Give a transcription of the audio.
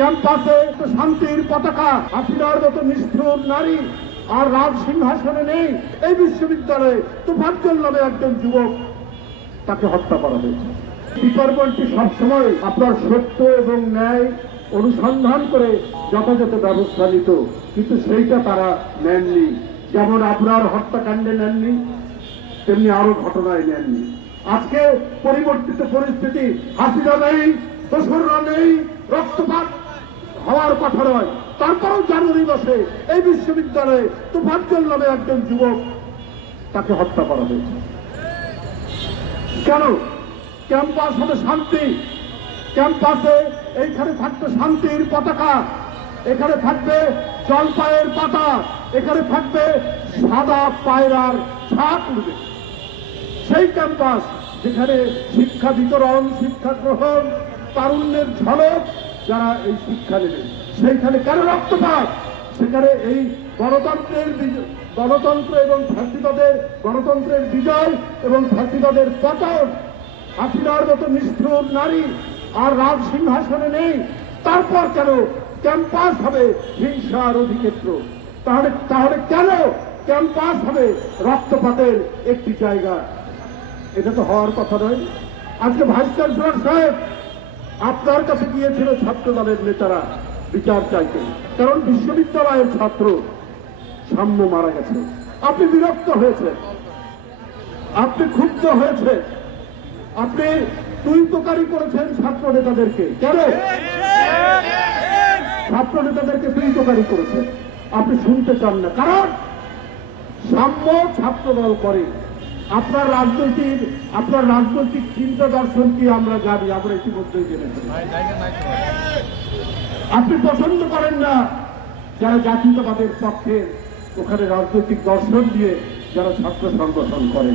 ক্যাম্পাসে শান্তির পতাকা, হাসিনার মতো নিষ্ঠুর নারী, আর রাজ সিংহাসনে নেই। এই বিশ্ববিদ্যালয়ে তুফাজ্জল নামে একজন যুবক তাকে হত্যা করা হয়েছে। ডিপার্টমেন্টটি সবসময় আপনার সত্য এবং ন্যায় অনুসন্ধান করে যথাযথ ব্যবস্থা নিত, কিন্তু সেইটা তারা নেননি। যেমন আপনার হত্যাকাণ্ডে নেননি, তেমনি আরও ঘটনায় নেননি। আজকে পরিবর্তিত পরিস্থিতি, হাসিনা নেই, দোসররা নেই, রক্তপাত হওয়ার কথা নয়। তারপরেও জানুয়ারি মাসে এই বিশ্ববিদ্যালয়ে তুফাজ্জল নামে একজন যুবক তাকে হত্যা করা হয়েছে। কেন? ক্যাম্পাস হবে শান্তি। ক্যাম্পাসে এইখানে থাকবে শান্তির পতাকা। এখানে থাকবে জলপাইয়ের পাতা। এখানে থাকবে সাদা পায়রার ছাপ উঠবে সেই ক্যাম্পাস যেখানে শিক্ষা বিতরণ, শিক্ষা গ্রহণ, তারুণ্যের ঝলক যারা এই শিক্ষা নেবে সেইখানে কেন রক্তপাত? সেখানে এই গণতন্ত্রের গণতন্ত্র এবং ফ্যাসিবাদের গণতন্ত্রের বিজয় এবং ফ্যাসিবাদের পতন, হাসিনার মতো নিষ্ঠুর নারী আর রাজ সিংহাসনে নেই, তারপর কেন ক্যাম্পাস হবে হিংসার অধিক্ষেত্র? তাহলে তাহলে কেন ক্যাম্পাস হবে রক্তপাতের একটি জায়গা? এটা তো হওয়ার কথা নয়। আজকে ভাইস চ্যান্সেলর সাহেব আপনার কাছে গিয়েছিল ছাত্র দলের নেতারা বিচার চাইতে কারণ বিশ্ববিদ্যালয়ের ছাত্র সাম্য মারা গেছে। আপনি বিরক্ত হয়েছে আপনি ক্ষুব্ধ হয়েছে আপনি তুই তোকারি করেছেন ছাত্র নেতাদেরকে। কেন? ছাত্র নেতাদেরকে তোকারি করেছেন। আপনি শুনতে চান না। কারণ সাম্য ছাত্র দল করে আপনার রাজনৈতিক আপনার রাজনৈতিক চিন্তা দর্শন কি আমরা জানি আমরা ইতিমধ্যেই জেনেছি আপনি পছন্দ করেন না যারা জাতীয়তাবাদের পক্ষে ওখানে রাজনৈতিক দর্শন দিয়ে যারা ছাত্র সংগঠন করে।